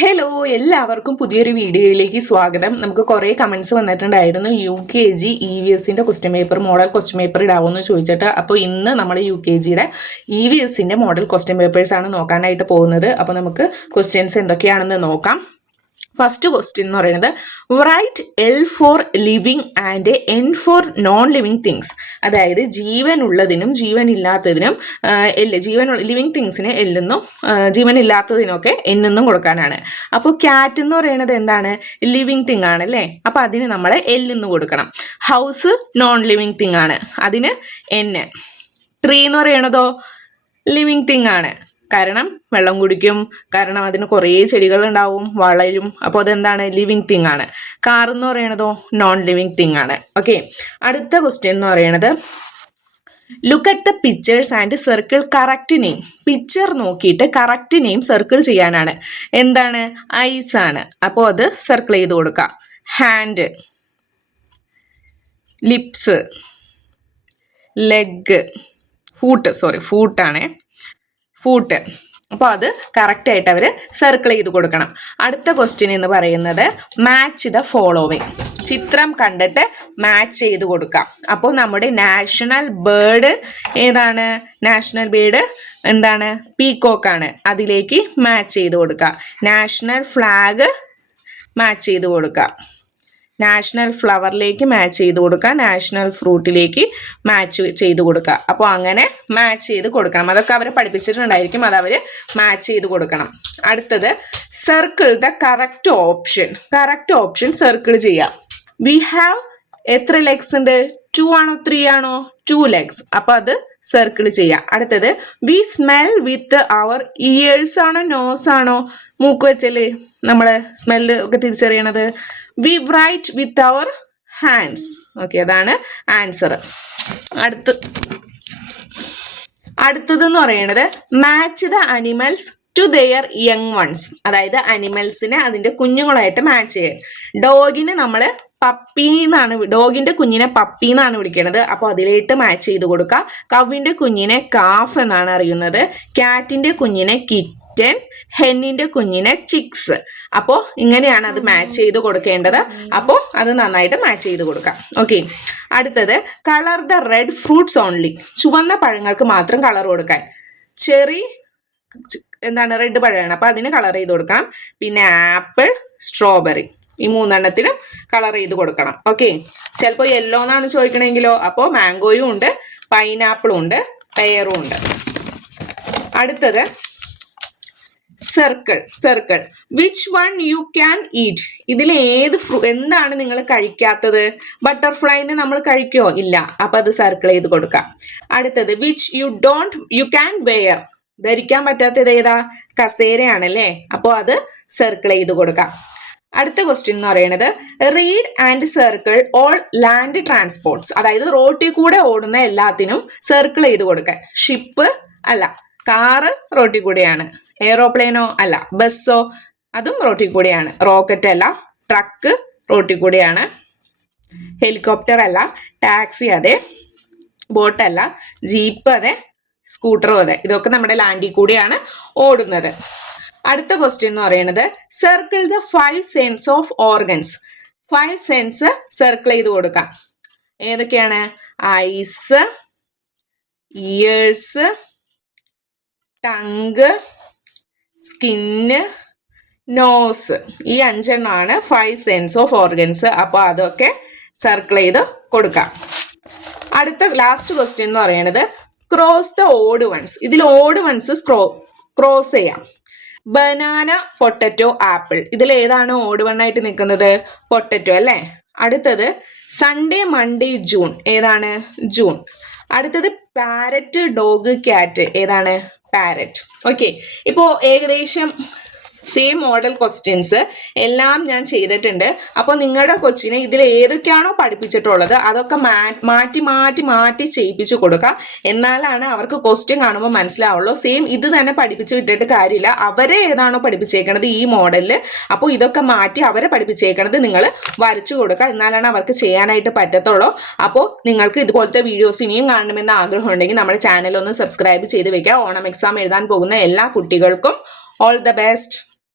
Hello, എല്ലാവർക്കും പുതിയൊരു വീഡിയോയിലേക്ക് സ്വാഗതം. നമുക്ക് കുറേ കമൻസ് വന്നിട്ടുണ്ടായിരുന്നു UKG EVSന്റെ question paper, model question paper ഇടാവുമെന്ന് ചോദിച്ചിട്ട്. അപ്പോൾ ഇന്ന് നമ്മൾ UKGയുടെ EVSന്റെ മോഡൽ ക്വസ്റ്റ്യൻ പേപ്പേഴ്സ് ആണ് നോക്കാനായിട്ട് പോകുന്നത്. അപ്പോൾ നമുക്ക് ക്വസ്റ്റ്യൻസ് എന്തൊക്കെയാണെന്ന് നോക്കാം. ഫസ്റ്റ് ക്വസ്റ്റ്യൻ എന്ന് പറയുന്നത് right L for living and N for non living things. അതായത് ജീവൻ ഉള്ളതിനും ജീവൻ ഇല്ലാത്തതിനും ലിവിങ് തിങ്സിന് എല്ലെന്നും ജീവൻ ഇല്ലാത്തതിനൊക്കെ എന്നെന്നും കൊടുക്കാനാണ്. അപ്പോൾ ക്യാറ്റ് എന്ന് പറയുന്നത് എന്താണ്? ലിവിങ് തിങ് ആണ് അല്ലേ? അപ്പോൾ അതിന് നമ്മൾ എല്ലെന്ന് കൊടുക്കണം. ഹൗസ് നോൺ ലിവിങ് തിങ് ആണ്, അതിന് N. ട്രീ എന്ന് പറയണതോ ലിവിങ് തിങ് ആണ്, കാരണം വെള്ളം കുടിക്കും, കാരണം അതിന് കുറേ ചെടികൾ ഉണ്ടാവും, വളരും. അപ്പോൾ അതെന്താണ്? ലിവിങ് തിങ് ആണ്. കാർ എന്ന് പറയണതോ നോൺ ലിവിങ് തിങ് ആണ്. ഓക്കെ, അടുത്ത ക്വസ്റ്റ്യൻ എന്ന് പറയണത് look at the pictures and circle correct name. Picture നോക്കിയിട്ട് കറക്റ്റ് നെയിം സർക്കിൾ ചെയ്യാനാണ്. എന്താണ്? ഐസ് ആണ്, അപ്പോൾ അത് സർക്കിൾ ചെയ്ത് കൊടുക്കാം. ഹാൻഡ്, ലിപ്സ്, ലെഗ്, ഫൂട്ടാണേ, ഫൂട്ട്. അപ്പോൾ അത് കറക്റ്റായിട്ട് അവർ സർക്കിൾ ചെയ്ത് കൊടുക്കണം. അടുത്ത ക്വസ്റ്റ്യൻ എന്ന് പറയുന്നത് മാച്ച് ദ ഫോളോവിങ്. ചിത്രം കണ്ടിട്ട് മാച്ച് ചെയ്ത് കൊടുക്കാം. അപ്പോൾ നമ്മുടെ നാഷണൽ ബേർഡ് ഏതാണ്? നാഷണൽ ബേർഡ് എന്താണ്? പീകോക്കാണ്. അതിലേക്ക് മാച്ച് ചെയ്ത് കൊടുക്കാം. നാഷണൽ ഫ്ലാഗ് മാച്ച് ചെയ്ത് കൊടുക്കാം. നാഷണൽ ഫ്ലവറിലേക്ക് മാച്ച് ചെയ്ത് കൊടുക്കുക, നാഷണൽ ഫ്രൂട്ടിലേക്ക് മാച്ച് ചെയ്ത് കൊടുക്കുക. അപ്പോൾ അങ്ങനെ മാച്ച് ചെയ്ത് കൊടുക്കണം. അതൊക്കെ അവർ പഠിപ്പിച്ചിട്ടുണ്ടായിരിക്കും, അത് അവർ മാച്ച് ചെയ്ത് കൊടുക്കണം. അടുത്തത് circle the correct option. Correct option circle ചെയ്യാം. വി ഹാവ് എത്ര ലെഗ്സ് ഉണ്ട്? 2 ആണോ 3 ആണോ? 2 ലെഗ്സ്. അപ്പോൾ അത് സർക്കിൾ ചെയ്യാം. അടുത്തത് we smell with our ears ആണോ നോസ് ആണോ? മൂക്ക് വെച്ചല്ലേ നമ്മള് സ്മെല്ല് ഒക്കെ തിരിച്ചറിയണത്. We write with our hands. Okay, അതാണ് ആൻസർ. അടുത്തതെന്ന് പറയുന്നത് match the animals to their young ones. അതായത് അനിമൽസിനെ അതിന്റെ കുഞ്ഞുങ്ങളായിട്ട് മാച്ച് ചെയ്യുക. ഡോഗിന് നമ്മൾ പപ്പി എന്നാണ്, ഡോഗിന്റെ കുഞ്ഞിനെ പപ്പി എന്നാണ് വിളിക്കുന്നത്. അപ്പോൾ അതിലേക്ക് മാച്ച് ചെയ്ത് കൊടുക്കുക. കവിന്റെ കുഞ്ഞിനെ കാഫ് എന്നാണ് അറിയുന്നത്. ക്യാറ്റിന്റെ കുഞ്ഞിനെ കിറ്റൻ, ഹെന്നിന്റെ കുഞ്ഞിനെ ചിക്സ്. അപ്പോൾ ഇങ്ങനെയാണ് അത് മാച്ച് ചെയ്ത് കൊടുക്കേണ്ടത്. അപ്പോൾ അത് നന്നായിട്ട് മാച്ച് ചെയ്ത് കൊടുക്കാം. ഓക്കെ, അടുത്തത് colour the red fruits only. ചുവന്ന പഴങ്ങൾക്ക് മാത്രം കളർ കൊടുക്കാൻ. ചെറി എന്താണ്? റെഡ് പഴമാണ്, അപ്പോൾ അതിന് കളർ ചെയ്ത് കൊടുക്കണം. പിന്നെ ആപ്പിൾ, സ്ട്രോബെറി, ഈ 3 കളർ ചെയ്ത് കൊടുക്കണം. ഓക്കെ, ചിലപ്പോൾ യെല്ലോ എന്നാണ് ചോദിക്കണമെങ്കിലോ, അപ്പോൾ മാംഗോയും ഉണ്ട്, പൈനാപ്പിളും ഉണ്ട്, പെയറും ഉണ്ട്. അടുത്തത് circle which one you can eat. ഇതിൽ എന്താണ് നിങ്ങൾ കഴിക്കാത്തത്? ബട്ടർഫ്ലൈനെ നമ്മൾ കഴിക്കോ? ഇല്ല, അപ്പൊ അത് സർക്കിൾ ചെയ്ത് കൊടുക്കാം. അടുത്തത് വിച്ച് യു ക്യാൻ വെയർ. ധരിക്കാൻ പറ്റാത്തത് ഏതാ? കസേരയാണല്ലേ, അപ്പോൾ അത് സർക്കിൾ ചെയ്ത് കൊടുക്കാം. അടുത്ത ക്വസ്റ്റ്യൻ എന്ന് പറയുന്നത് read and circle all land transports. അതായത് റോട്ടിൽ കൂടെ ഓടുന്ന എല്ലാത്തിനും സർക്കിൾ ചെയ്ത് കൊടുക്കാൻ. ഷിപ്പ് അല്ല, കാറ് റോട്ടിൽ കൂടെയാണ്. എയ്റോപ്ലെയിനോ അല്ല, ബസ്സോ അതും റോട്ടിൽ കൂടെയാണ്. റോക്കറ്റ് അല്ല, ട്രക്ക് റോട്ടിൽ കൂടെയാണ്. ഹെലികോപ്റ്റർ അല്ല, ടാക്സി അതെ, ബോട്ടല്ല, ജീപ്പ് അതെ, സ്കൂട്ടറും അതെ. ഇതൊക്കെ നമ്മുടെ ലാൻഡിൽ കൂടെയാണ് ഓടുന്നത്. അടുത്ത ക്വസ്റ്റ്യൻ എന്ന് പറയുന്നത് circle the 5 sense of organs. 5 sense circle ചെയ്ത് കൊടുക്കാം. ഏതൊക്കെയാണ്? Eyes, ears, tongue, skin, nose. ഈ 5 5 സെൻസ് ഓഫ് ഓർഗൻസ്. അപ്പോൾ അതൊക്കെ സർക്കിൾ ചെയ്ത് കൊടുക്കാം. അടുത്ത ലാസ്റ്റ് ക്വസ്റ്റ്യൻ എന്ന് പറയുന്നത് ക്രോസ് ദ ഓഡ് വൺസ്. ഇതിൽ ഓഡ് വൺസ് ക്രോസ് ചെയ്യാം. Banana, potato, apple. ഇതിൽ ഏതാണ് ഓഡ് വൺ ആയിട്ട് നിൽക്കുന്നത്? പൊട്ടറ്റോ അല്ലേ. അടുത്തത് സൺഡേ, മൺഡേ, ജൂൺ. ഏതാണ്? ജൂൺ. അടുത്തത് പാരറ്റ്, ഡോഗ്, ക്യാറ്റ്. ഏതാണ്? പാരറ്റ്. ഓക്കെ, ഇപ്പോൾ ഏകദേശം സെയിം മോഡൽ ക്വസ്റ്റ്യൻസ് എല്ലാം ഞാൻ ചെയ്തിട്ടുണ്ട്. അപ്പോൾ നിങ്ങളുടെ കൊച്ചിനെ ഇതിൽ ഏതൊക്കെയാണോ പഠിപ്പിച്ചിട്ടുള്ളത് അതൊക്കെ മാറ്റി ചെയ്യിപ്പിച്ചു കൊടുക്കുക. എന്നാലാണ് അവർക്ക് ക്വസ്റ്റ്യൻ കാണുമ്പോൾ മനസ്സിലാവുള്ളൂ. സെയിം ഇത് തന്നെ പഠിപ്പിച്ച് വിട്ടിട്ട് കാര്യമില്ല. അവരെ ഏതാണോ പഠിപ്പിച്ചേക്കണത് ഈ മോഡലിൽ, അപ്പോൾ ഇതൊക്കെ മാറ്റി അവരെ പഠിപ്പിച്ചേക്കണത് നിങ്ങൾ വരച്ചു കൊടുക്കുക. എന്നാലാണ് അവർക്ക് ചെയ്യാനായിട്ട് പറ്റത്തുള്ളൂ. അപ്പോൾ നിങ്ങൾക്ക് ഇതുപോലത്തെ വീഡിയോസ് ഇനിയും കാണണമെന്ന് ആഗ്രഹം ഉണ്ടെങ്കിൽ നമ്മുടെ ചാനൽ ഒന്ന് സബ്സ്ക്രൈബ് ചെയ്ത് വെക്കുക. ഓണം എക്സാം എഴുതാൻ പോകുന്ന എല്ലാ കുട്ടികൾക്കും ഓൾ ദ ബെസ്റ്റ്.